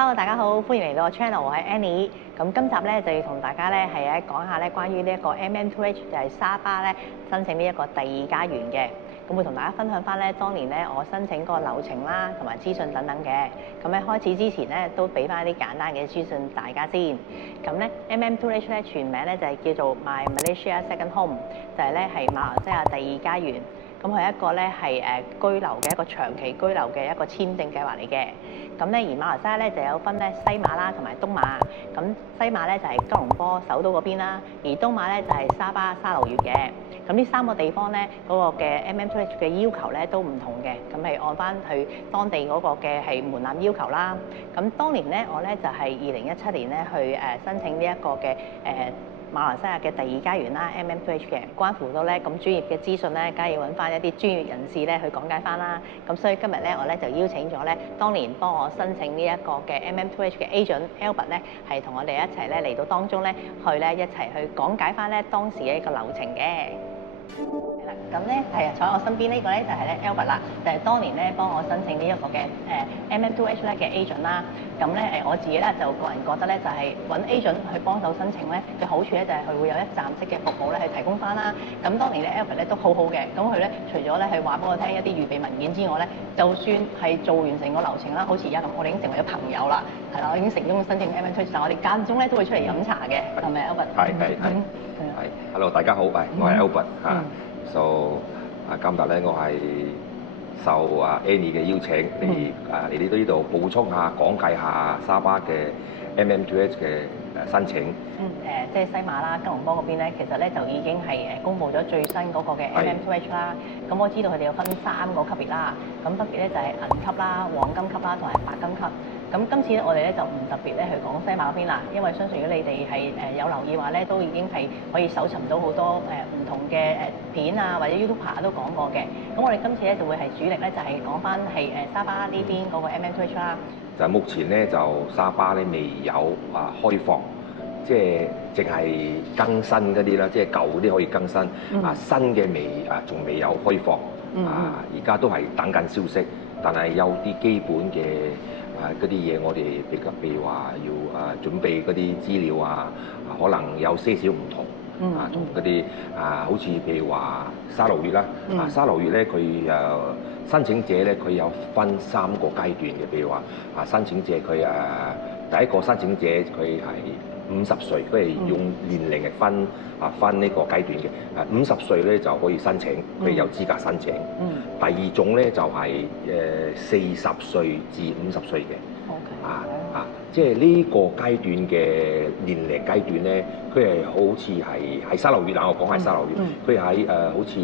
Hello， 大家好，歡迎嚟到我 channel， 我係 Annie。咁今集咧就要同大家咧係講下咧關於呢一個 MM2H 就係沙巴咧申請呢一個第二家園嘅。咁會同大家分享翻咧當年咧我申請個流程啦，同埋資訊等等嘅。咁喺開始之前咧都俾翻一啲簡單嘅資訊大家先。咁咧 MM2H 咧全名咧就係叫做 My Malaysia Second Home， 就係咧係馬來西亞第二家園。咁佢係一個咧係居留嘅一個長期居留嘅一個簽證計劃嚟嘅。咁咧而馬來西亞咧就有分咧西馬啦同埋東馬。咁西馬咧就係吉隆坡首都嗰邊啦，而東馬咧就係沙巴沙勞越嘅。咁呢三個地方咧嗰個嘅 MM2H 嘅要求咧都唔同嘅，咁係按翻去當地嗰個嘅係門檻要求啦。咁當年咧我咧就係2017年咧去申請呢一個嘅馬來西亞嘅第二家園啦 MM2H 嘅，關乎到咧咁專業嘅資訊咧，梗係要揾翻一啲專業人士咧去講解翻啦。咁所以今日咧我咧就邀請咗咧當年幫我申請呢一個嘅 MM2H 嘅 agent Albert 咧，係同我哋一齊咧嚟到當中咧去咧一齊去講解翻咧當時嘅一個流程嘅。係啦，咁咧係啊，坐喺我身邊呢個咧就係咧 Albert 啦，就係當年咧幫我申請呢一個嘅MM2H 咧嘅 agent 啦。咁咧我自己咧就個人覺得咧就係揾 agent 去幫手申請咧嘅好處咧就係佢會有一站式嘅服務咧去提供翻啦。咁當年咧 Albert 咧都好好嘅，咁佢咧除咗咧係話俾我聽一啲預備文件之外咧，就算係做完成個流程啦，好似而家咁，我哋已經成為咗朋友啦，係啦，我已經成功申請 MM2H， 但我哋間中咧都會出嚟飲茶嘅，係咪 Albert？ 係 ，Hello 大家好，我係 Albert 嚇，so 今日咧我係受Annie 嘅邀請嚟到呢度補充下、講解下沙巴嘅 MM2H 嘅申請。即係西馬啦、吉隆坡嗰邊咧，其實咧就已經係公布咗最新嗰個嘅 MM2H 啦。咁我知道佢哋有分3個級別啦，咁分別咧就係銀級啦、黃金級啦同埋白金級。咁今次咧我哋咧就唔特別咧去講西馬嗰邊啦，因為相信如果你哋係有留意話咧，都已經係可以搜尋到好多唔同嘅片啊，或者 YouTuber 都講過嘅。咁我哋今次咧就會係主力咧就係講翻係沙巴呢邊嗰個 MM2H 啦。就目前咧就沙巴咧未有開放。即係淨係更新嗰啲啦，即係舊啲可以更新，新嘅仲未有開放，而家都係等緊消息。但係有啲基本嘅嗰啲嘢，我哋譬如話要準備嗰啲資料可能有些少唔同，同嗰啲好似譬如話沙勞越啦，沙勞越咧佢申請者咧佢有分3個階段嘅，譬如話申請者佢第一個申請者佢係50歲，佢係用年齡嚟分呢個階段嘅。50歲咧就可以申請，佢有資格申請。第二種咧就係40歲至50歲嘅。即係呢個階段嘅年齡階段咧，佢係好似係沙勞越我講係沙勞越，佢喺好似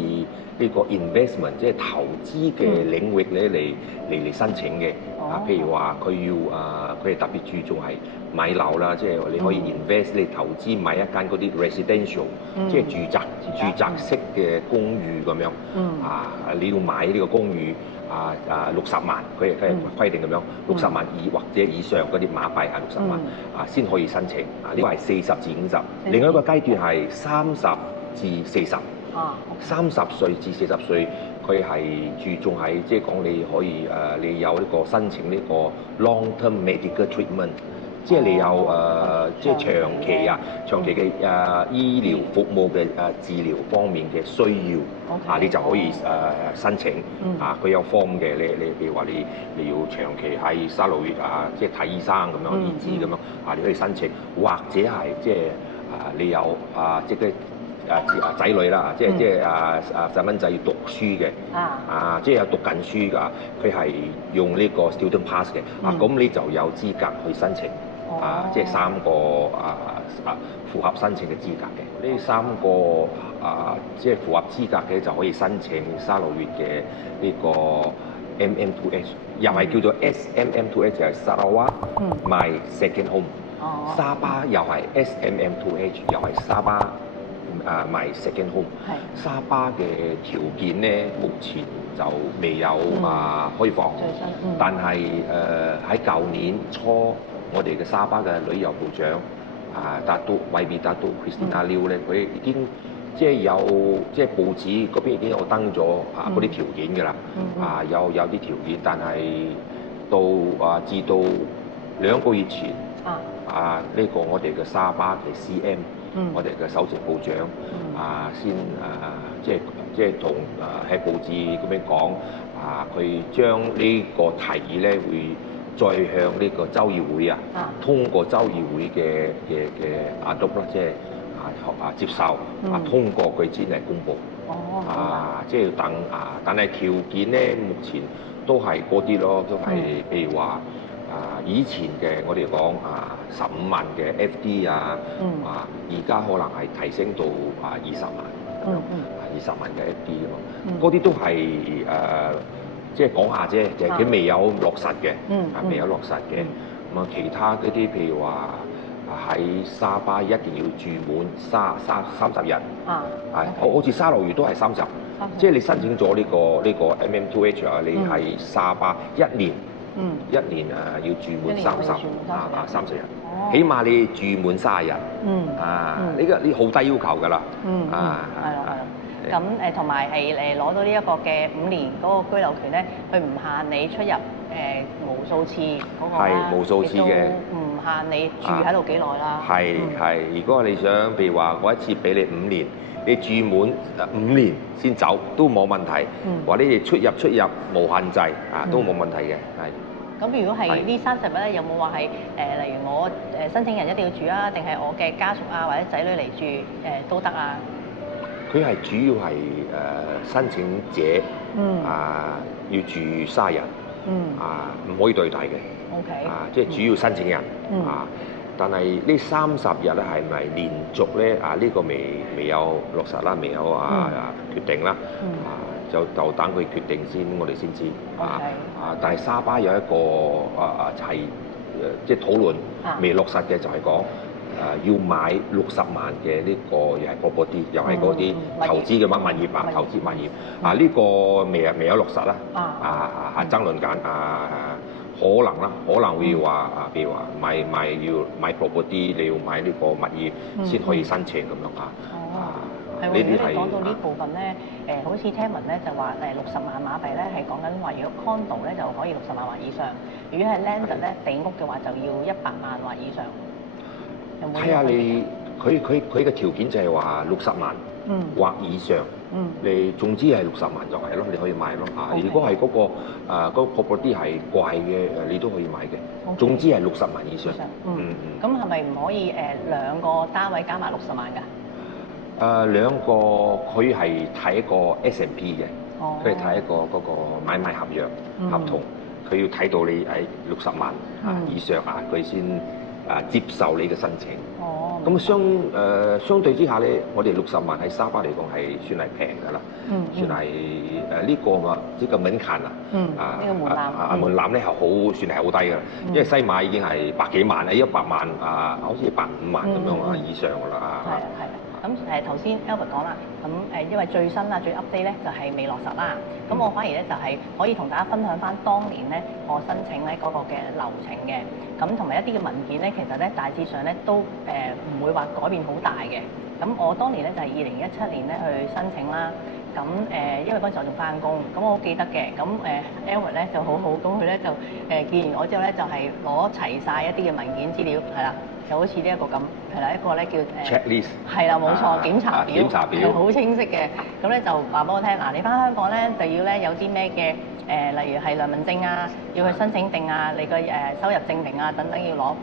呢個 investment 即係投資嘅領域咧嚟申請嘅。譬如話佢要佢係特別注重係買樓啦，即係你可以 invest 你投資買一間嗰啲 residential，即係住宅式嘅公寓咁樣。你要買呢個公寓60萬，佢係規定咁樣，60萬或者以上嗰啲馬幣係60萬先可以申請。呢個係40至50。另外一個階段係30至40。30歲至40歲，佢係注重係即係講你可以你有呢個申請呢個 long-term medical treatment， 即係你有即係長期嘅醫療服務嘅治療方面嘅需要，你就可以申請。佢有 form 嘅，你譬如話你要長期喺沙勞越即係睇醫生咁樣醫治咁樣你可以申請，或者係即係你有即係仔女啦，即係細蚊仔要讀書嘅，即係有讀緊書㗎，佢係用呢個 student pass 嘅，咁你就有資格去申請，即係3個符合申請嘅資格嘅。呢3個即係符合資格嘅就可以申請沙勞越嘅呢個 MM2H， 又係叫做 SMM2H， 就係 Sarawak My Second Home。沙巴又係 SMM2H， 又係沙巴。My Second Home。沙巴嘅條件咧，目前就未有開放，但係喺舊年初，我哋嘅沙巴嘅旅遊部長維達都 Christina Liu 咧，佢已經即係有即係報紙嗰邊已經有登咗嗰啲條件㗎啦，有啲條件，但係到至到2個月前呢個我哋嘅沙巴嘅 CM，我哋嘅首席部長先即係同喺報紙咁樣講佢將呢個提議咧會再向呢個州議會通過州議會嘅adopt啦，即係接受通過佢先嚟公佈。即係等但係條件咧，目前都係嗰啲咯，都係譬如話以前嘅我哋講15萬嘅 FD 而家可能係提升到20萬，20萬嘅 FD 咯，嗰啲都係即係講下啫，就係佢未有落實嘅，未有落實嘅。咁其他嗰啲譬如話喺沙巴一定要住滿30日，好似沙撈魚都係30，即係你申請咗呢個 MM2H 你喺沙巴1年。1年要住滿30日，起碼你住滿30日，呢好低要求㗎啦，係啦。咁同埋係攞到呢一個嘅5年嗰個居留權咧，佢唔限你出入無數次嗰個啦，無數次嘅，唔限你住喺度幾耐啦。係，如果你想譬如話我一次俾你5年，你住滿5年先走都冇問題，或者你出入無限制都冇問題嘅，係。咁如果係呢30日咧，有冇話係例如我申請人一定要住定係我嘅家屬或者仔女嚟住都得啊？佢係主要係申請者要住30日，唔可以對抵嘅。OK。即係主要申請人但係呢30日咧係咪連續咧呢個未有落實啦，未有決定啦，就等佢決定先，我哋先知但係沙巴有一個係即係討論未落實嘅，就係講要買60萬嘅呢個又係 property，又係嗰啲投資嘅物業投資物業呢個未有落實啦，爭論緊可能會話譬如話要買 property，你要買呢個物業先可以申請咁樣係喎，如果你講到呢部分咧，好似聽聞咧就話60萬馬幣咧係講緊話，如果 condo 咧就可以60萬或以上，如果係 land 咧地屋嘅話就要100萬或以上。睇下你佢嘅條件就係話60萬或以上，你總之係60萬就係咯，你可以買咯如果係嗰個 property 係貴嘅，你都可以買嘅。總之係60萬以上。咁係咪唔可以2個單位加埋60萬㗎？兩個佢係睇一個 S&P 嘅，佢係睇一個嗰個買賣合約合同，佢要睇到你係60萬以上佢先接受你嘅申請。咁相對之下咧，我哋60萬喺沙巴嚟講係算係平㗎啦，算係呢個呢個門檻呢個門檻門檻咧係算係好低㗎啦，因為西馬已經係百幾萬100萬好似150萬咁樣以上㗎啦。咁頭先 Albert 講啦，咁因為最新最 update 咧就係未落實啦。咁我反而咧就係可以同大家分享翻當年咧我申請咧嗰個嘅流程嘅。咁同埋一啲嘅文件咧，其實咧大致上咧都唔會話改變好大嘅。咁我當年咧就係2017年咧去申請啦。咁因為嗰陣時我仲翻工，咁我好記得嘅。咁Albert 咧就好好，咁佢咧就見完我之後咧就係攞齊晒一啲嘅文件資料，係啦。就好似呢一個咁，係啦，一個咧叫checklist，係啦，冇錯，檢查表係好清晰嘅。咁咧就話俾我聽，你翻香港咧就要咧有啲咩嘅例如係良民證要去申請定你個收入證明等等要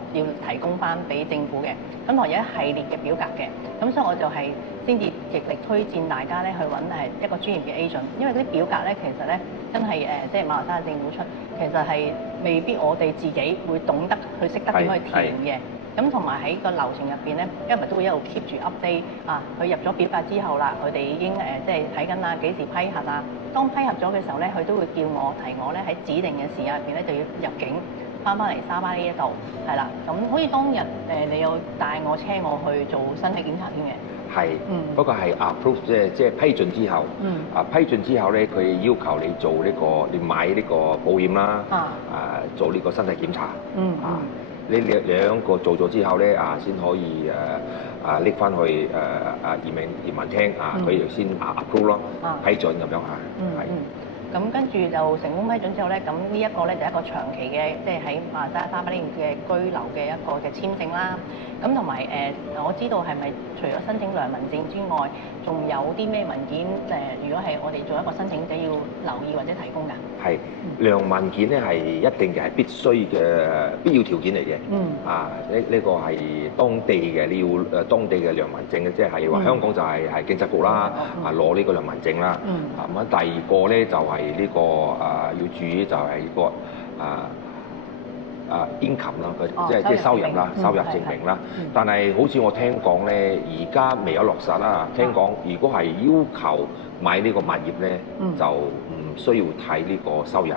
提供翻俾政府嘅。咁同有一系列嘅表格嘅。咁所以我就係先至極力推薦大家咧去揾一個專業嘅 agent，因為嗰啲表格咧其實咧真係即係馬來西亞政府出，其實係未必我哋自己會懂得去識得點去填嘅。咁同埋喺個流程入邊咧，因為都會一路 keep 住 update 佢入咗表格之後啦，佢哋已經即係睇緊幾時批核當批核咗嘅時候咧，佢都會叫我提我咧喺指定嘅時間入邊咧就要入境翻嚟沙巴呢一度，係啦。咁好似當日你有帶我車我去做身體檢查添嘅。係，不過係 approve 即係批准之後，批准之後咧，佢要求你做你買呢個保險啦，做呢個身體檢查，呢兩個做咗之後咧，先可以拎翻去移民廳佢先approve 咯，批准咁樣係。咁跟住就成功批准之後咧，咁呢一個咧就係一個長期嘅，即係喺馬來西亞沙巴呢邊嘅居留嘅一個嘅簽證啦。咁同埋我知道係咪除咗申請良民證之外，仲有啲咩文件如果係我哋做一個申請者要留意或者提供㗎？係良民件咧係一定嘅係必須嘅必要條件嚟嘅。呢個係當地嘅，你要當地嘅良民證嘅，即係話香港就係警察局啦，攞呢個良民證啦。咁第二個咧就係呢個要注意就係個income 啦，即係收入啦，收入證明啦。但係好似我聽講咧，而家未有落實啦。聽講如果係要求買呢個物業咧，就唔需要睇呢個收入。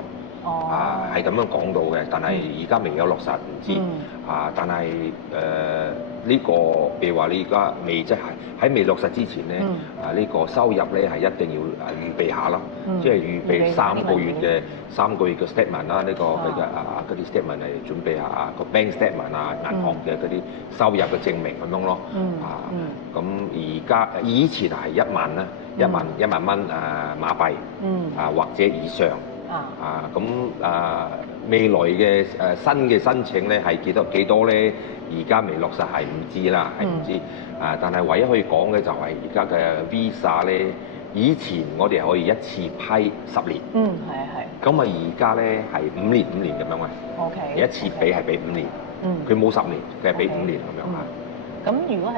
係咁樣講到嘅，但係而家未有落實，唔知。但係呢個譬如話你而家未即係喺未落實之前咧，呢個收入咧係一定要預備下啦，即係預備3個月嘅 statement 啦，呢個嗰啲 statement 嚟準備下個 bank statement 銀行嘅嗰啲收入嘅證明咁樣咯。咁而家以前係1萬啦，1萬蚊馬幣，或者以上。未來嘅新嘅申請咧係幾多咧？而家未落實係唔知啦，係唔知。但係唯一可以講嘅就係而家嘅 visa 咧，以前我哋可以一次批10年。係。咁而家咧係5年咁樣啊。OK。一次俾係俾5年。佢冇10年，佢係俾5年咁樣啊。咁如果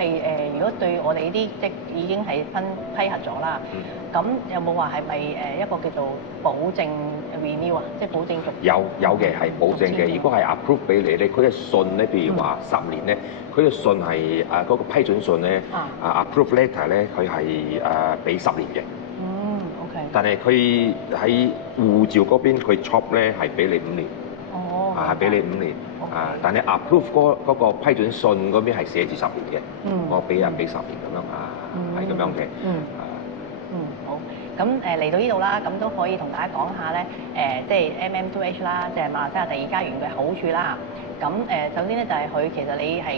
如果對我哋呢啲即已經係批核咗啦，咁有冇話係咪一個叫做保證 renew 啊？即係保證續？有嘅係保證嘅。如果係 approve 俾你咧，佢嘅信咧，譬如話10年咧，佢嘅信係嗰個批准信咧，approve letter 咧，佢係俾10年嘅。OK。但係佢喺護照嗰邊，佢 chop 咧係俾你5年。係俾你5年。但係 approve 嗰個批准信嗰邊係寫住10年嘅。我俾人俾10年咁樣係咁樣嘅。好。咁嚟到呢度啦，咁都可以同大家講下咧，即係 MM2H 啦，即係馬來西亞第2家園嘅好處啦。咁首先咧就係佢其實你係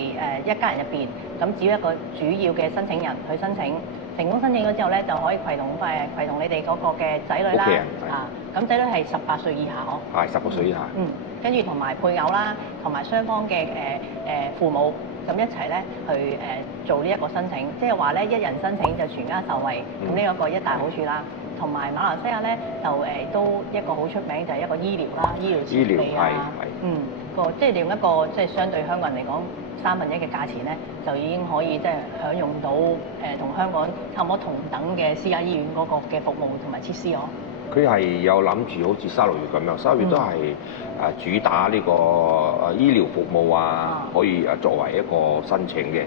一家人入邊，咁只要一個主要嘅申請人去申請，成功申請咗之後咧，就可以攜同你哋嗰個嘅仔女啦。咁仔女係18歲以下嗬？係18歲以下。跟住同埋配偶啦，同埋雙方嘅父母，咁一齊咧去做呢一個申請，即係話咧一人申請就全家受惠，咁呢一個一大好處啦。同埋馬來西亞咧就都一個好出名就係一個醫療啦，醫療設備啊，即係用一個即係相對香港人嚟講1/3嘅價錢咧，就已經可以即係享用到同香港差唔多同等嘅私家醫院嗰個嘅服務同埋設施哦。佢係有諗住好似沙勞越咁樣，沙勞越都係主打呢個醫療服務可以作為一個申請嘅。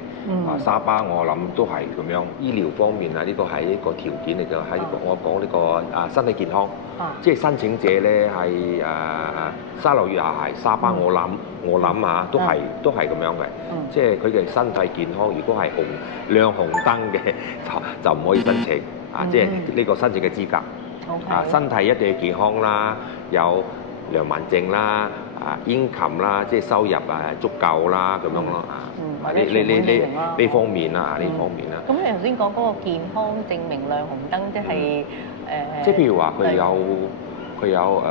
沙巴我諗都係咁樣，醫療方面呢個係一個條件嚟嘅。喺我講呢個身體健康，即係申請者咧係沙勞越係沙巴，我諗都係咁樣嘅。即係佢嘅身體健康，如果係亮紅燈嘅就唔可以申請。即係呢個申請嘅資格。身體一定要健康啦，有良民證啦，income啦，即係收入足夠啦，咁樣咯呢方面啦，咁你頭先講嗰個健康證明亮紅燈，即係即係譬如話佢有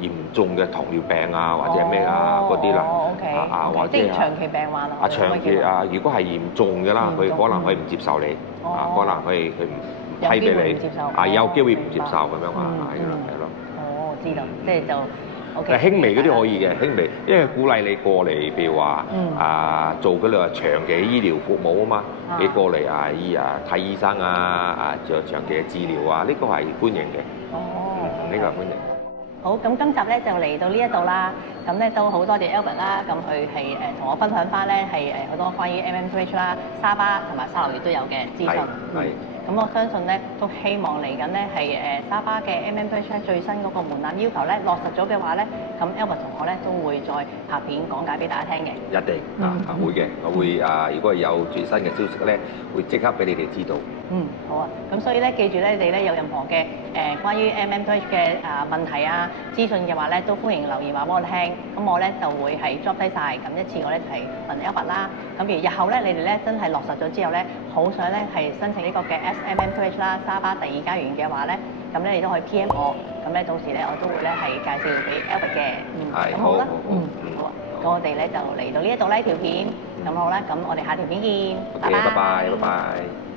嚴重嘅糖尿病或者咩嗰啲啦，或者長期病患長期如果係嚴重嘅啦，佢可能佢唔接受你，可能佢唔批俾你，有機會唔接受咁樣係咯。知道，即係就 OK。輕微嗰啲可以嘅，輕微，因為鼓勵你過嚟，譬如話做嗰類長期醫療服務啊嘛，你過嚟睇醫生做長期嘅治療呢個係歡迎嘅。呢個係歡迎。好，咁今集咧就嚟到呢一度啦。咁咧都好多謝 Albert 啦，咁佢係同我分享翻咧係好多關於 MM2H 啦、沙巴同埋沙勞越都有嘅資訊。咁我相信咧都希望嚟緊咧係沙巴嘅 MM2H 最新嗰個門檻要求咧落實咗嘅話咧，咁 Albert 同學咧都會再拍片講解俾大家聽嘅。一定會嘅，我會如果有最新嘅消息咧，會即刻俾你哋知道。好啊。咁所以咧，記住咧，你哋咧有任何嘅關於 MM2H 嘅問題資訊嘅話咧，都歡迎留言話俾我聽。咁我咧就會係 drop 低晒，咁一次我咧就係問 Albert 啦。咁而日後咧，你哋咧真係落實咗之後咧，好想咧係申請呢個嘅MM2H 啦，沙巴第2家園嘅話咧，咁咧你都可以 PM 我，咁咧到時咧我都會咧係介紹俾 Albert 嘅。係咁好啦，好啊。咁我哋咧就嚟到呢一度呢條片，咁好啦，咁我哋下條片見，OK，拜拜，拜拜。